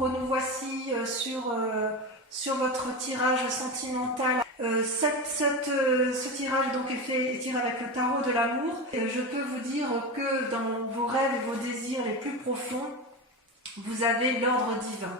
Bonjour, nous voici sur votre tirage sentimental. Ce tirage donc est tiré avec le tarot de l'amour. Je peux vous dire que dans vos rêves et vos désirs les plus profonds, vous avez l'ordre divin.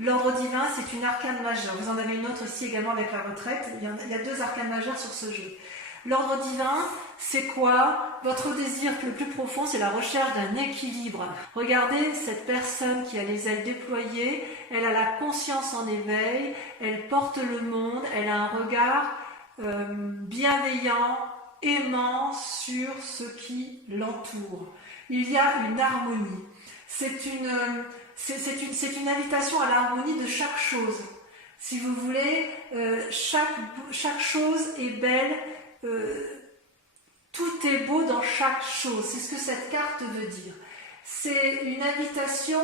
L'ordre divin, c'est une arcane majeure. Vous en avez une autre ici également avec la retraite. Il y a deux arcanes majeures sur ce jeu. L'ordre divin, c'est quoi? Votre désir le plus profond, c'est la recherche d'un équilibre. Regardez cette personne qui a les ailes déployées, elle a la conscience en éveil, elle porte le monde, elle a un regard bienveillant, aimant sur ce qui l'entoure. Il y a une harmonie. C'est une invitation à l'harmonie de chaque chose. Si vous voulez, chaque chose est belle. Tout est beau dans chaque chose, c'est ce que cette carte veut dire. C'est une invitation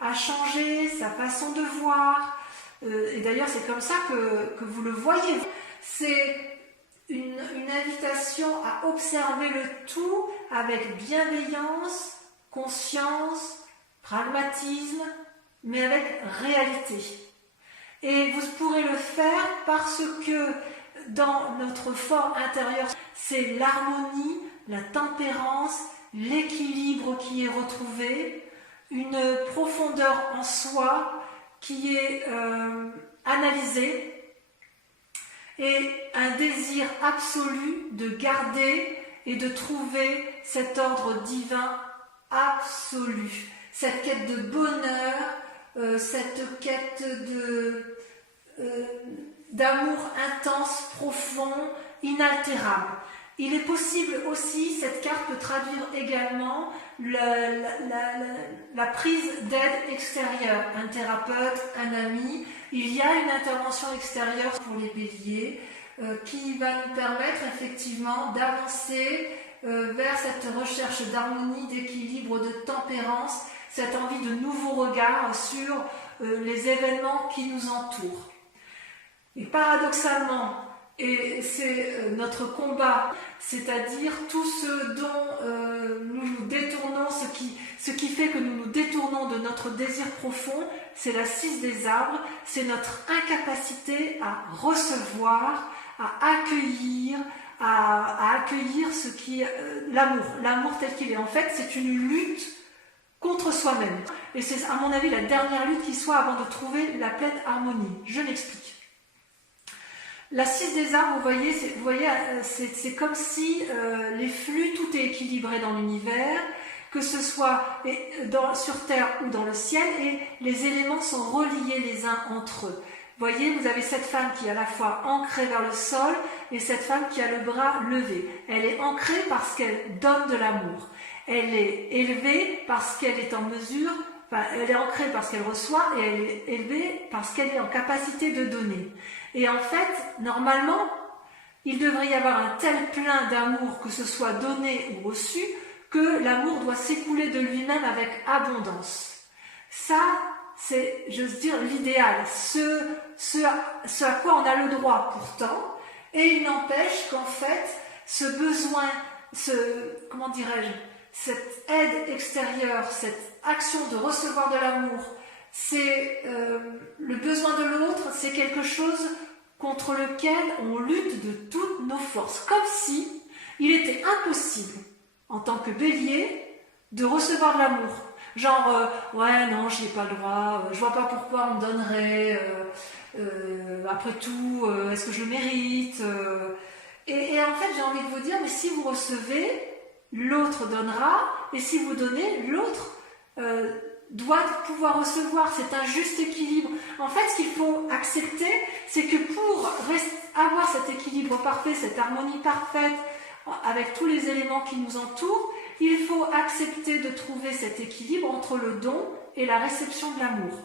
à changer sa façon de voir, et d'ailleurs c'est comme ça que vous le voyez. C'est une invitation à observer le tout avec bienveillance, conscience, pragmatisme, mais avec réalité. Et vous pourrez le faire parce que dans notre forme intérieure, c'est l'harmonie, la tempérance, l'équilibre qui est retrouvé, une profondeur en soi qui est analysée et un désir absolu de garder et de trouver cet ordre divin absolu, cette quête de bonheur, cette quête d'amour intense, profond, inaltérable. Il est possible aussi, cette carte peut traduire également la prise d'aide extérieure, un thérapeute, un ami. Il y a une intervention extérieure pour les béliers qui va nous permettre effectivement d'avancer vers cette recherche d'harmonie, d'équilibre, de tempérance, cette envie de nouveaux regards sur les événements qui nous entourent. Et paradoxalement, et c'est notre combat, c'est-à-dire tout ce dont nous nous détournons, ce qui fait que nous nous détournons de notre désir profond, c'est la 6 des arbres, c'est notre incapacité à recevoir, à accueillir ce qui l'amour tel qu'il est. En fait, c'est une lutte contre soi-même. Et c'est à mon avis la dernière lutte qui soit avant de trouver la pleine harmonie. Je m'explique. La 6 des arbres, vous voyez, c'est comme si les flux, tout est équilibré dans l'univers, que ce soit sur Terre ou dans le ciel, et les éléments sont reliés les uns entre eux. Vous voyez, vous avez cette femme qui est à la fois ancrée vers le sol et cette femme qui a le bras levé. Elle est ancrée parce qu'elle donne de l'amour. Elle est élevée parce qu'elle est en mesure, elle est ancrée parce qu'elle reçoit et elle est élevée parce qu'elle est en capacité de donner. Et en fait, normalement, il devrait y avoir un tel plein d'amour, que ce soit donné ou reçu, que l'amour doit s'écouler de lui-même avec abondance. Ça, c'est, j'ose dire, l'idéal, ce à quoi on a le droit pourtant, et il n'empêche qu'en fait, ce besoin, cette aide extérieure, cette action de recevoir de l'amour, c'est le besoin de l'autre, c'est quelque chose contre lequel on lutte de toutes nos forces, comme si il était impossible en tant que bélier de recevoir de l'amour. Genre, ouais, non, je n'ai pas le droit, je vois pas pourquoi on me donnerait, après tout, est-ce que je le mérite et en fait, j'ai envie de vous dire, mais si vous recevez, l'autre donnera, et si vous donnez, l'autre doit pouvoir recevoir. C'est un juste équilibre. En fait, ce qu'il faut accepter, c'est que pour avoir cet équilibre parfait, cette harmonie parfaite, avec tous les éléments qui nous entourent, il faut accepter de trouver cet équilibre entre le don et la réception de l'amour.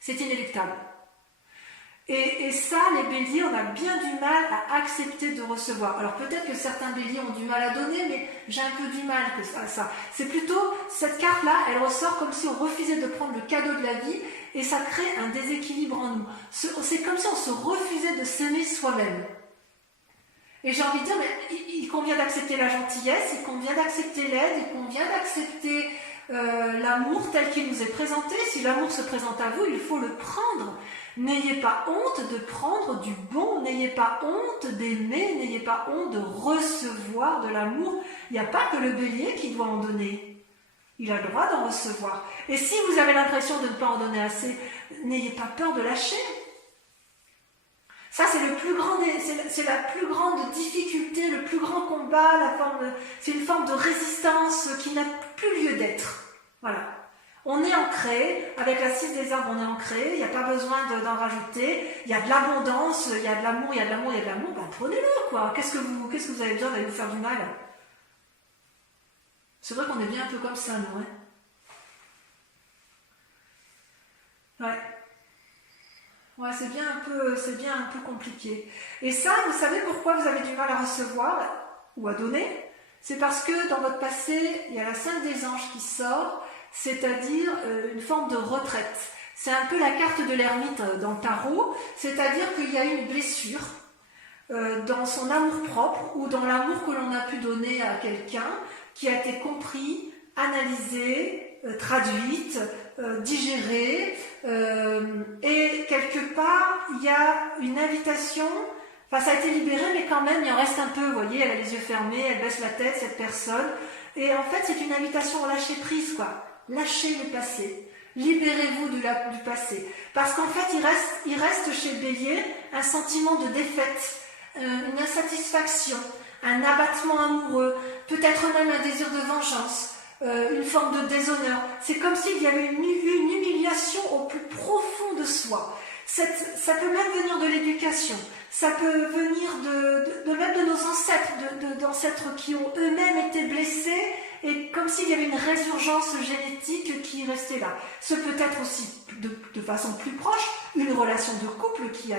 C'est inéluctable. Et ça, les béliers, on a bien du mal à accepter de recevoir. Alors peut-être que certains béliers ont du mal à donner, mais j'ai un peu du mal à ça. C'est plutôt, cette carte-là, elle ressort comme si on refusait de prendre le cadeau de la vie, et ça crée un déséquilibre en nous. C'est comme si on se refusait de s'aimer soi-même. Et j'ai envie de dire, mais il convient d'accepter la gentillesse, il convient d'accepter l'aide, il convient d'accepter l'amour tel qu'il nous est présenté. Si l'amour se présente à vous, il faut le prendre. N'ayez pas honte de prendre du bon, n'ayez pas honte d'aimer, n'ayez pas honte de recevoir de l'amour. Il n'y a pas que le bélier qui doit en donner. Il a le droit d'en recevoir. Et si vous avez l'impression de ne pas en donner assez, n'ayez pas peur de lâcher. Ça, c'est la plus grande difficulté, le plus grand combat, c'est une forme de résistance qui n'a plus lieu d'être. Voilà. On est ancré, avec la 6 des arbres, on est ancré, il n'y a pas besoin d'en rajouter, il y a de l'abondance, il y a de l'amour, il y a de l'amour, il y a de l'amour, ben prenez-le, quoi. Qu'est-ce que vous avez besoin d'aller vous faire du mal? C'est vrai qu'on est bien un peu comme ça, nous, hein. Ouais. Ouais, c'est bien un peu compliqué. Et ça, vous savez pourquoi vous avez du mal à recevoir ou à donner? C'est parce que dans votre passé, il y a la 5 des anges qui sort, c'est-à-dire une forme de retraite. C'est un peu la carte de l'ermite dans le tarot, c'est-à-dire qu'il y a eu une blessure dans son amour-propre ou dans l'amour que l'on a pu donner à quelqu'un qui a été compris, analysé, traduite, digérée, et quelque part, il y a une invitation, enfin ça a été libéré, mais quand même, il en reste un peu, vous voyez, elle a les yeux fermés, elle baisse la tête, cette personne, et en fait, c'est une invitation à lâcher prise, quoi. Lâchez le passé. Libérez-vous du passé. Parce qu'en fait, il reste chez le bélier un sentiment de défaite, une insatisfaction, un abattement amoureux, peut-être même un désir de vengeance, une forme de déshonneur. C'est comme s'il y avait une humiliation au plus profond de soi. Ça peut même venir de l'éducation. Ça peut venir même de nos ancêtres, d'ancêtres qui ont eux-mêmes été blessés, et comme s'il y avait une résurgence génétique qui restait là. Ce peut être aussi, de façon plus proche, une relation de couple qui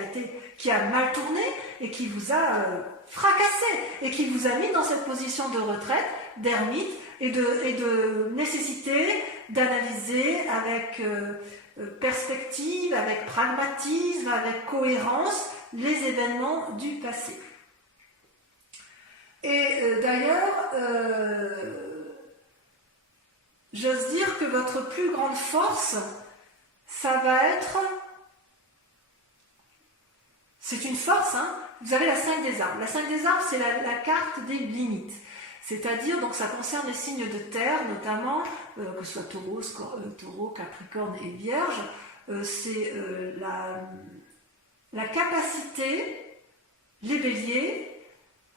a mal tourné et qui vous a fracassé et qui vous a mis dans cette position de retraite, d'ermite et de nécessité d'analyser avec perspective, avec pragmatisme, avec cohérence les événements du passé. Et d'ailleurs, j'ose dire que votre plus grande force, ça va être... C'est une force, hein. Vous avez la 5 des arbres. La 5 des arbres, c'est la carte des limites. C'est-à-dire, donc ça concerne les signes de terre, notamment, que ce soit taureau, capricorne et vierge, c'est la capacité, les béliers,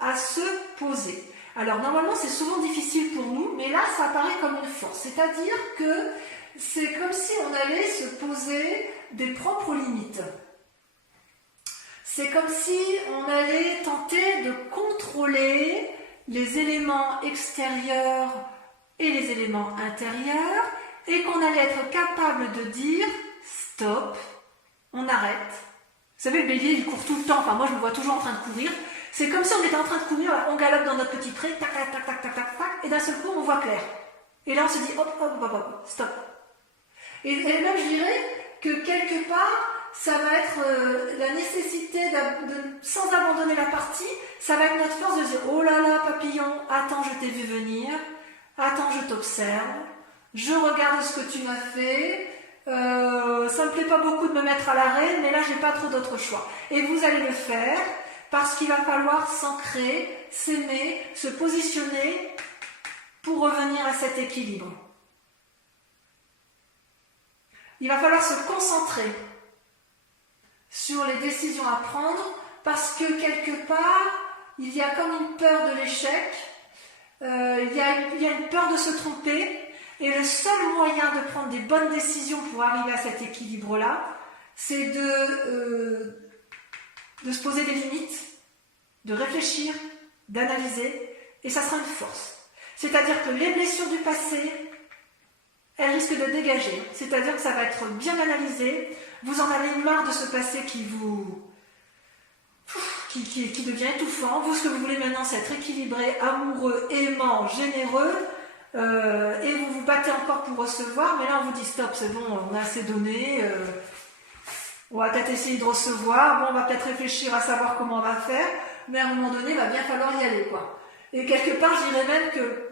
à se poser. Alors normalement c'est souvent difficile pour nous, mais là ça apparaît comme une force. C'est-à-dire que c'est comme si on allait se poser des propres limites. C'est comme si on allait tenter de contrôler les éléments extérieurs et les éléments intérieurs, et qu'on allait être capable de dire stop, on arrête. Vous savez, le bélier il court tout le temps, enfin moi je me vois toujours en train de courir. C'est comme si on était en train de courir, on galope dans notre petit pré, tac, tac, tac, tac, tac, tac, tac, et d'un seul coup, on voit clair. Et là, on se dit, hop, hop, hop, hop, stop. Et même, je dirais que quelque part, ça va être la nécessité, sans abandonner la partie, ça va être notre force de dire, oh là là, papillon, attends, je t'ai vu venir, attends, je t'observe, je regarde ce que tu m'as fait, ça me plaît pas beaucoup de me mettre à l'arrêt, mais là, j'ai pas trop d'autre choix. Et vous allez le faire, parce qu'il va falloir s'ancrer, s'aimer, se positionner pour revenir à cet équilibre. Il va falloir se concentrer sur les décisions à prendre parce que quelque part, il y a comme une peur de l'échec, il y a une peur de se tromper, et le seul moyen de prendre des bonnes décisions pour arriver à cet équilibre-là, c'est de se poser des limites, de réfléchir, d'analyser, et ça sera une force. C'est-à-dire que les blessures du passé, elles risquent de dégager. C'est-à-dire que ça va être bien analysé, vous en avez marre de ce passé qui devient étouffant. Vous, ce que vous voulez maintenant, c'est être équilibré, amoureux, aimant, généreux, et vous vous battez encore pour recevoir, mais là on vous dit stop, c'est bon, on a assez donné, on va peut-être essayer de recevoir, bon, on va peut-être réfléchir à savoir comment on va faire, mais à un moment donné, il va bien falloir y aller, quoi. Et quelque part, je dirais même que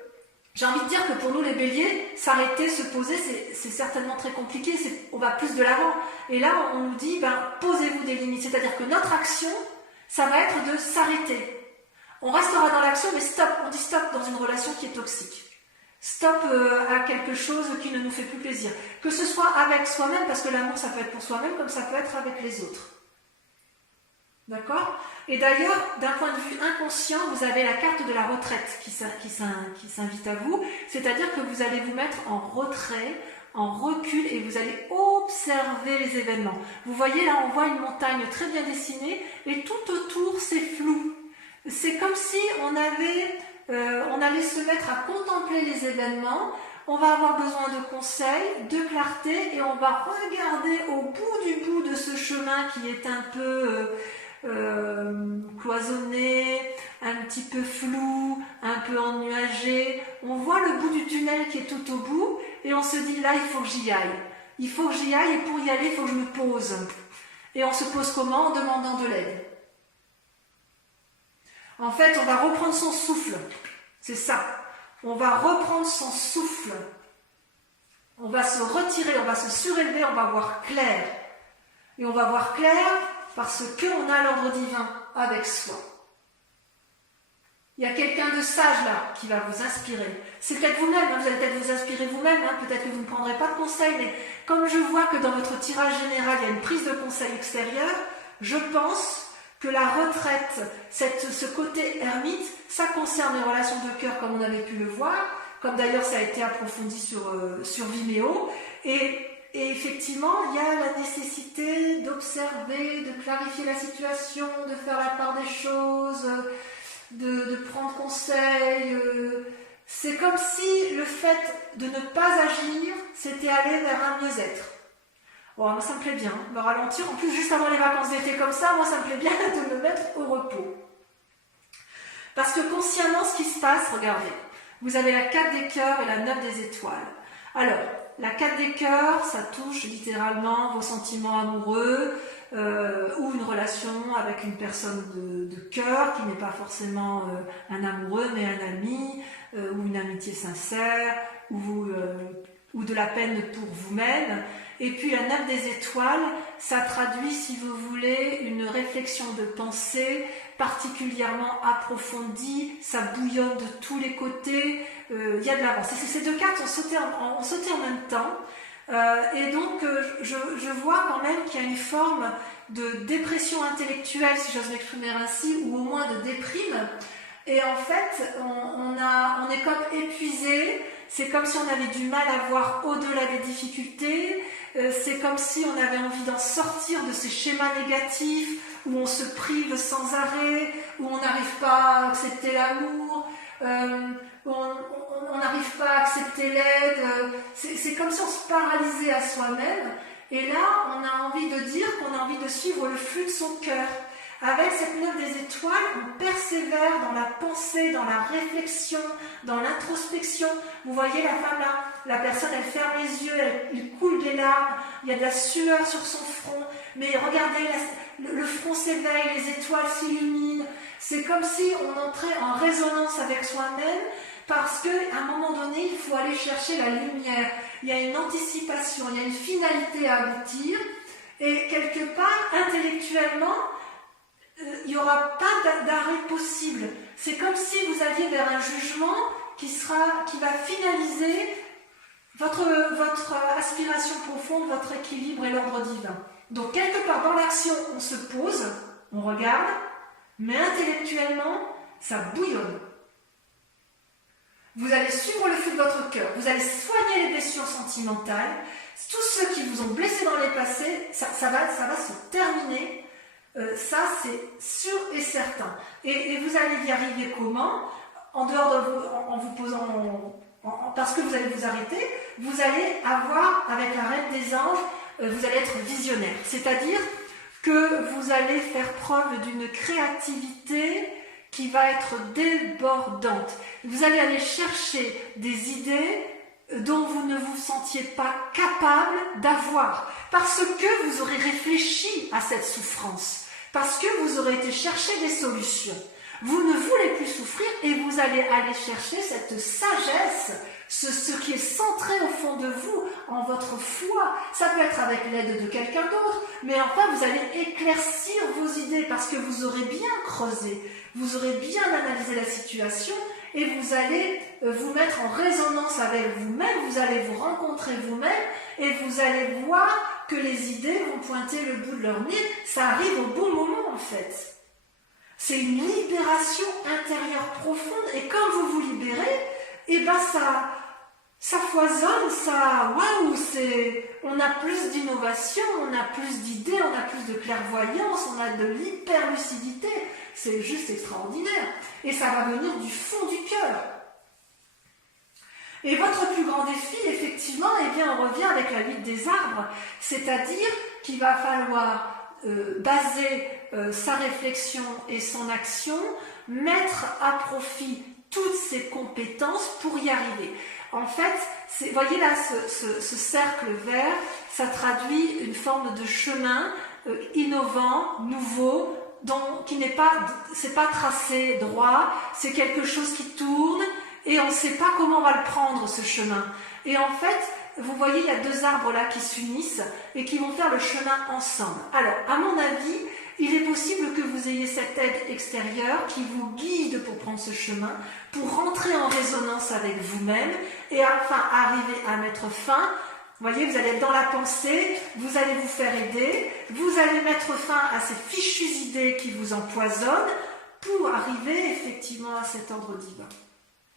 J'ai envie de dire que pour nous les béliers, s'arrêter, se poser, c'est certainement très compliqué, on va plus de l'avant. Et là, on nous dit, posez-vous des limites, c'est-à-dire que notre action, ça va être de s'arrêter. On restera dans l'action, mais stop, on dit stop dans une relation qui est toxique. Stop à quelque chose qui ne nous fait plus plaisir. Que ce soit avec soi-même, parce que l'amour, ça peut être pour soi-même, comme ça peut être avec les autres. D'accord? Et d'ailleurs, d'un point de vue inconscient, vous avez la carte de la retraite qui s'invite à vous, c'est-à-dire que vous allez vous mettre en retrait, en recul, et vous allez observer les événements. Vous voyez, là, on voit une montagne très bien dessinée, et tout autour, c'est flou. C'est comme si on allait se mettre à contempler les événements, on va avoir besoin de conseils, de clarté, et on va regarder au bout de ce chemin qui est un peu cloisonné, un petit peu flou, un peu ennuagé. On voit le bout du tunnel qui est tout au bout, et on se dit là, il faut que j'y aille. Il faut que j'y aille, et pour y aller, il faut que je me pose. Et on se pose comment? En demandant de l'aide. En fait, on va reprendre son souffle. C'est ça. On va reprendre son souffle. On va se retirer, on va se surélever, on va voir clair. Et on va voir clair parce qu'on a l'ordre divin avec soi. Il y a quelqu'un de sage là qui va vous inspirer. C'est peut-être vous-même, vous allez peut-être vous inspirer vous-même, peut-être que vous ne prendrez pas de conseils, mais comme je vois que dans votre tirage général, il y a une prise de conseil extérieure, je pense que la retraite, ce côté ermite, ça concerne les relations de cœur comme on avait pu le voir, comme d'ailleurs ça a été approfondi sur Vimeo, et effectivement, il y a la nécessité d'observer, de clarifier la situation, de faire la part des choses, de prendre conseil. C'est comme si le fait de ne pas agir, c'était aller vers un mieux-être. Bon, moi ça me plaît bien, me ralentir. En plus, juste avant les vacances d'été comme ça, moi ça me plaît bien de me mettre au repos. Parce que consciemment, ce qui se passe, regardez, vous avez la 4 des cœurs et la 9 des étoiles. Alors, la 4 des cœurs, ça touche littéralement vos sentiments amoureux ou une relation avec une personne de cœur qui n'est pas forcément un amoureux mais un ami ou une amitié sincère ou de la peine pour vous-même. Et puis la 9 des étoiles, ça traduit, si vous voulez, une réflexion de pensée particulièrement approfondie, ça bouillonne de tous les côtés, il y a de l'avance. Ces deux cartes ont sauté en même temps, et donc je vois quand même qu'il y a une forme de dépression intellectuelle, si j'ose m'exprimer ainsi, ou au moins de déprime, et en fait, on est comme épuisé, c'est comme si on avait du mal à voir au-delà des difficultés, c'est comme si on avait envie d'en sortir de ces schémas négatifs où on se prive sans arrêt, où on n'arrive pas à accepter l'amour, où on n'arrive pas à accepter l'aide. C'est comme si on se paralysait à soi-même. Et là, on a envie de dire qu'on a envie de suivre le flux de son cœur. Avec cette 9 des étoiles, on persévère dans la pensée, dans la réflexion, dans l'introspection. Vous voyez la femme là, la personne elle ferme les yeux, il coule des larmes, il y a de la sueur sur son front, mais regardez, le front s'éveille, les étoiles s'illuminent. C'est comme si on entrait en résonance avec soi-même, parce qu'à un moment donné, il faut aller chercher la lumière. Il y a une anticipation, il y a une finalité à aboutir, et quelque part, intellectuellement, il n'y aura pas d'arrêt possible. C'est comme si vous alliez vers un jugement qui va finaliser votre aspiration profonde, votre équilibre et l'ordre divin. Donc quelque part dans l'action, on se pose, on regarde, mais intellectuellement, ça bouillonne. Vous allez suivre le flux de votre cœur, vous allez soigner les blessures sentimentales, tous ceux qui vous ont blessé dans les passés, ça va se terminer. Ça c'est sûr et certain. Et vous allez y arriver comment? En dehors de vous, en vous posant, parce que vous allez vous arrêter, vous allez avoir, avec la reine des anges, vous allez être visionnaire. C'est-à-dire que vous allez faire preuve d'une créativité qui va être débordante. Vous allez aller chercher des idées dont vous ne vous sentiez pas capable d'avoir, parce que vous aurez réfléchi à cette souffrance, parce que vous aurez été chercher des solutions. Vous ne voulez plus souffrir et vous allez aller chercher cette sagesse, ce qui est centré au fond de vous, en votre foi. Ça peut être avec l'aide de quelqu'un d'autre, mais enfin vous allez éclaircir vos idées parce que vous aurez bien creusé, vous aurez bien analysé la situation et vous allez vous mettre en résonance avec vous-même, vous allez vous rencontrer vous-même et vous allez voir que les idées vont pointer le bout de leur nez. Ça arrive au bon moment en fait. C'est une libération intérieure profonde et quand vous vous libérez, eh ben ça foisonne, waouh, on a plus d'innovation, on a plus d'idées, on a plus de clairvoyance, on a de l'hyperlucidité. C'est juste extraordinaire. Et ça va venir du fond du cœur. Et votre plus grand défi, effectivement, eh bien, on revient avec la huile des arbres, c'est-à-dire qu'il va falloir baser sa réflexion et son action, mettre à profit toutes ses compétences pour y arriver. En fait, voyez là, ce cercle vert, ça traduit une forme de chemin innovant, nouveau, qui n'est pas, c'est pas tracé droit, c'est quelque chose qui tourne et on ne sait pas comment on va le prendre ce chemin. Et en fait, vous voyez, il y a deux arbres là qui s'unissent et qui vont faire le chemin ensemble. Alors, à mon avis, il est possible que vous ayez cette aide extérieure qui vous guide pour prendre ce chemin, pour rentrer en résonance avec vous-même et enfin arriver à mettre fin. Vous voyez, vous allez être dans la pensée, vous allez vous faire aider, vous allez mettre fin à ces fichues idées qui vous empoisonnent pour arriver effectivement à cet ordre divin.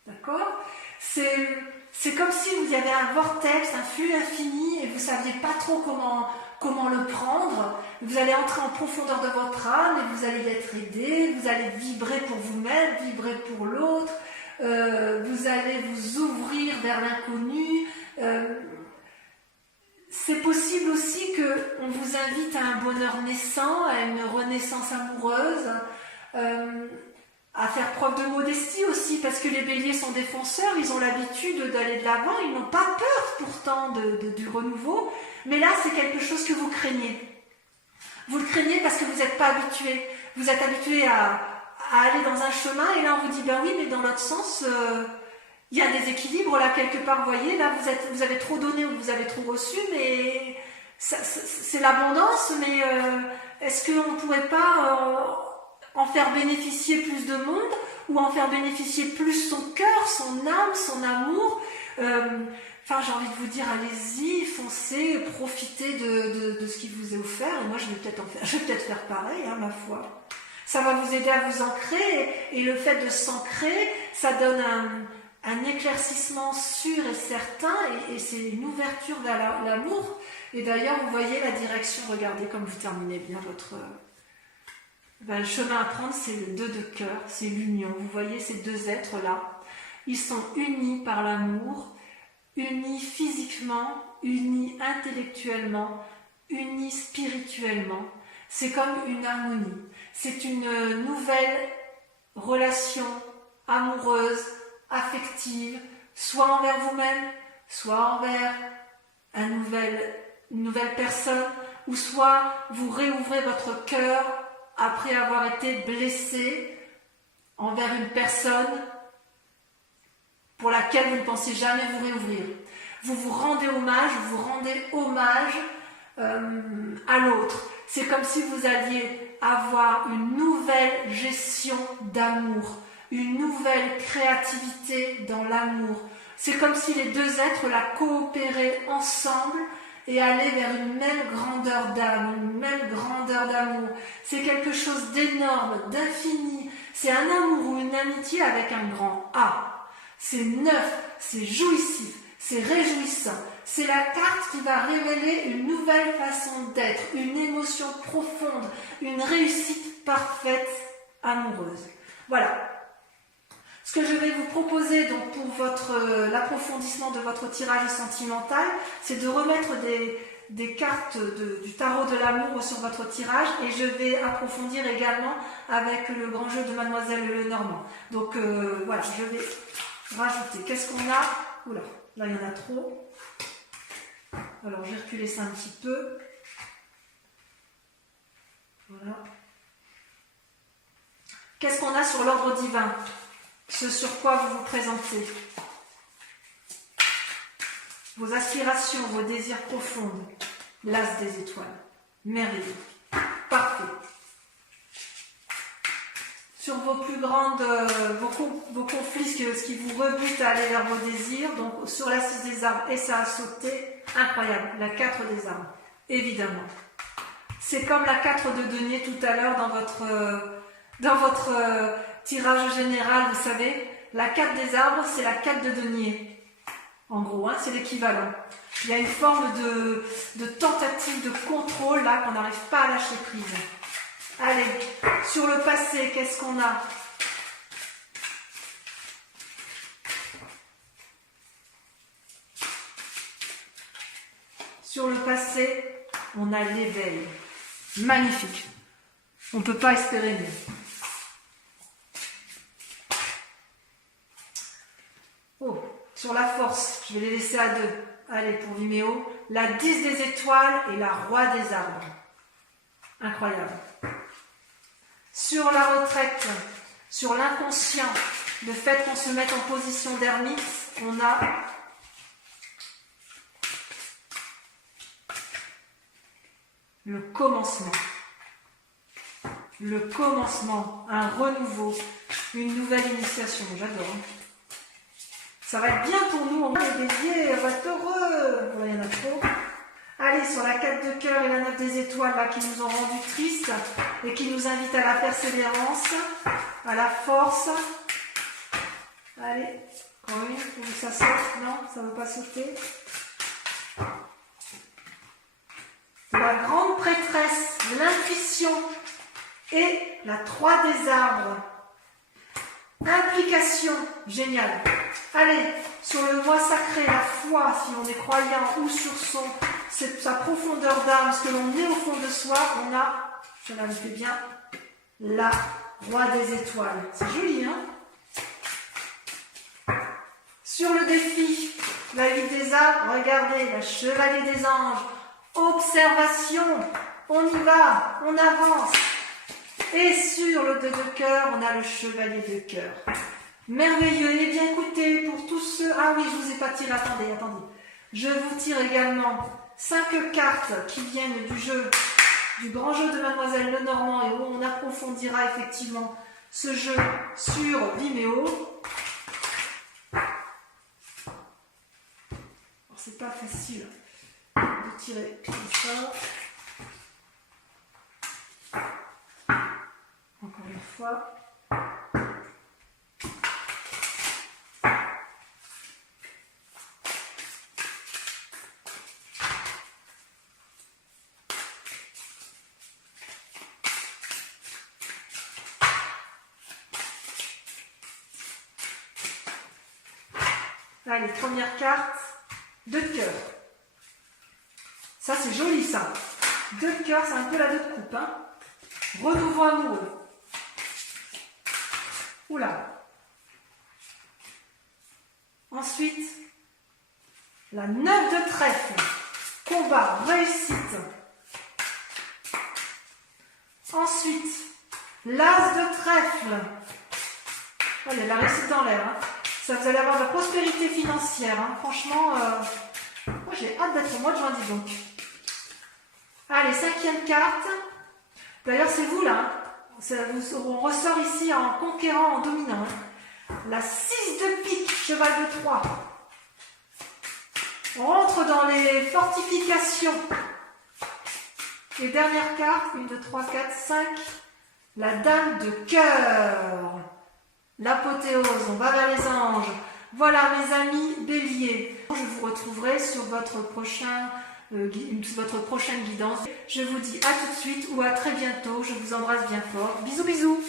D'accord ? C'est comme si vous y avait un vortex, un flux infini et vous ne saviez pas trop comment le prendre. Vous allez entrer en profondeur de votre âme et vous allez y être aidé, vous allez vibrer pour vous-même, vibrer pour l'autre, vous allez vous ouvrir vers l'inconnu. C'est possible aussi qu'on vous invite à un bonheur naissant, à une renaissance amoureuse, à faire preuve de modestie aussi, parce que les béliers sont des fonceurs, ils ont l'habitude d'aller de l'avant, ils n'ont pas peur pourtant du renouveau, mais là c'est quelque chose que vous craignez. Vous le craignez parce que vous n'êtes pas habitué. Vous êtes habitué à aller dans un chemin et là on vous dit ben oui, mais dans l'autre sens, il y a des équilibres là quelque part, vous voyez, là vous avez trop donné ou vous avez trop reçu, mais c'est l'abondance, mais est-ce qu'on ne pourrait pas en faire bénéficier plus de monde ou en faire bénéficier plus son cœur, son âme, son amour. Enfin, j'ai envie de vous dire, allez-y, foncez, profitez de ce qui vous est offert. Et moi, je vais peut-être faire pareil, hein, ma foi. Ça va vous aider à vous ancrer et le fait de s'ancrer, ça donne un éclaircissement sûr et certain et c'est une ouverture vers l'amour. Et d'ailleurs, vous voyez la direction, regardez comme vous terminez bien votre... le chemin à prendre, c'est le 2 de cœur, c'est l'union. Vous voyez ces deux êtres-là, ils sont unis par l'amour, unis physiquement, unis intellectuellement, unis spirituellement. C'est comme une harmonie. C'est une nouvelle relation amoureuse, affective, soit envers vous-même, soit envers une nouvelle personne, ou soit vous réouvrez votre cœur après avoir été blessé envers une personne pour laquelle vous ne pensez jamais vous réouvrir. Vous vous rendez hommage à l'autre. C'est comme si vous alliez avoir une nouvelle gestion d'amour, une nouvelle créativité dans l'amour. C'est comme si les deux êtres la coopéraient ensemble et aller vers une même grandeur d'âme, une même grandeur d'amour. C'est quelque chose d'énorme, d'infini. C'est un amour ou une amitié avec un grand A. C'est neuf, c'est jouissif, c'est réjouissant. C'est la carte qui va révéler une nouvelle façon d'être, une émotion profonde, une réussite parfaite, amoureuse. Voilà. Ce que je vais vous proposer donc pour l'approfondissement de votre tirage sentimental, c'est de remettre des cartes du tarot de l'amour sur votre tirage et je vais approfondir également avec le grand jeu de Mademoiselle Lenormand. Donc voilà, je vais rajouter. Qu'est-ce qu'on a? Oula, là il y en a trop. Alors je vais reculer ça un petit peu. Voilà. Qu'est-ce qu'on a sur l'ordre divin? Ce sur quoi vous vous présentez? Vos aspirations, vos désirs profonds. L'as des étoiles. Merveilleux. Parfait. Sur vos plus grandes, vos conflits, ce qui vous rebute à aller vers vos désirs, donc sur la 6 des arbres, et ça a sauté, incroyable, la 4 des arbres, évidemment. C'est comme la 4 de denier tout à l'heure dans votre tirage général, vous savez, la 4 des arbres, c'est la 4 de denier. En gros, hein, c'est l'équivalent. Il y a une forme de tentative de contrôle là qu'on n'arrive pas à lâcher prise. Allez, sur le passé, qu'est-ce qu'on a? Sur le passé, on a l'éveil. Magnifique. On ne peut pas espérer mieux. Oh, sur la force, je vais les laisser à 2. Allez, pour Vimeo, la 10 des étoiles et la roi des arbres. Incroyable. Sur la retraite, sur l'inconscient, le fait qu'on se mette en position d'ermite, on a le commencement. Le commencement, un renouveau, une nouvelle initiation. J'adore. Ça va être bien pour nous, on va les béliers, on va être heureux. Voilà, il y en a trop. Allez, sur la 4 de cœur et la 9 des étoiles, là, qui nous ont rendus tristes et qui nous invitent à la persévérance, à la force. Allez, encore une, pour que ça saute. Non, ça ne veut pas sauter. La grande prêtresse, l'intuition et la 3 des arbres. Implication, génial. Allez, sur le moi sacré, la foi, si on est croyant, ou sur sa profondeur d'âme, ce que l'on est au fond de soi, on a, ça me fait bien, la roi des étoiles. C'est joli, hein? Sur le défi, la vie des arbres, regardez, la chevalier des anges, observation, on y va, on avance. Et sur le 2 de cœur, on a le chevalier de cœur. Merveilleux. Eh bien, écoutez, pour tous ceux... Ah oui, je ne vous ai pas tiré. Attendez. Je vous tire également 5 cartes qui viennent du jeu, du grand jeu de Mademoiselle Lenormand, et où on approfondira effectivement ce jeu sur Vimeo. C'est pas facile de tirer comme ça. Encore une fois. Allez, première carte, 2 de cœur. Ça, c'est joli, ça. 2 de cœur, c'est un peu la 2 de coupe. Hein. Renouveau amoureux. Oula. Ensuite, la 9 de trèfle. Combat, réussite. Ensuite, l'as de trèfle. Oh, il y a de la réussite dans l'air. Hein. Ça, vous allez avoir de la prospérité financière. Hein. Franchement, moi j'ai hâte d'être au mois de juin, dis donc. Allez, 5e carte. D'ailleurs, c'est vous là. Hein. On ressort ici en conquérant, en dominant. Hein. La 6 de pique, cheval de Troie. On rentre dans les fortifications. Et dernière carte, 1, 2, 3, 4, 5. La dame de cœur. L'apothéose, on va vers les anges. Voilà mes amis béliers. Je vous retrouverai sur votre prochaine guidance. Je vous dis à tout de suite ou à très bientôt. Je vous embrasse bien fort. Bisous bisous.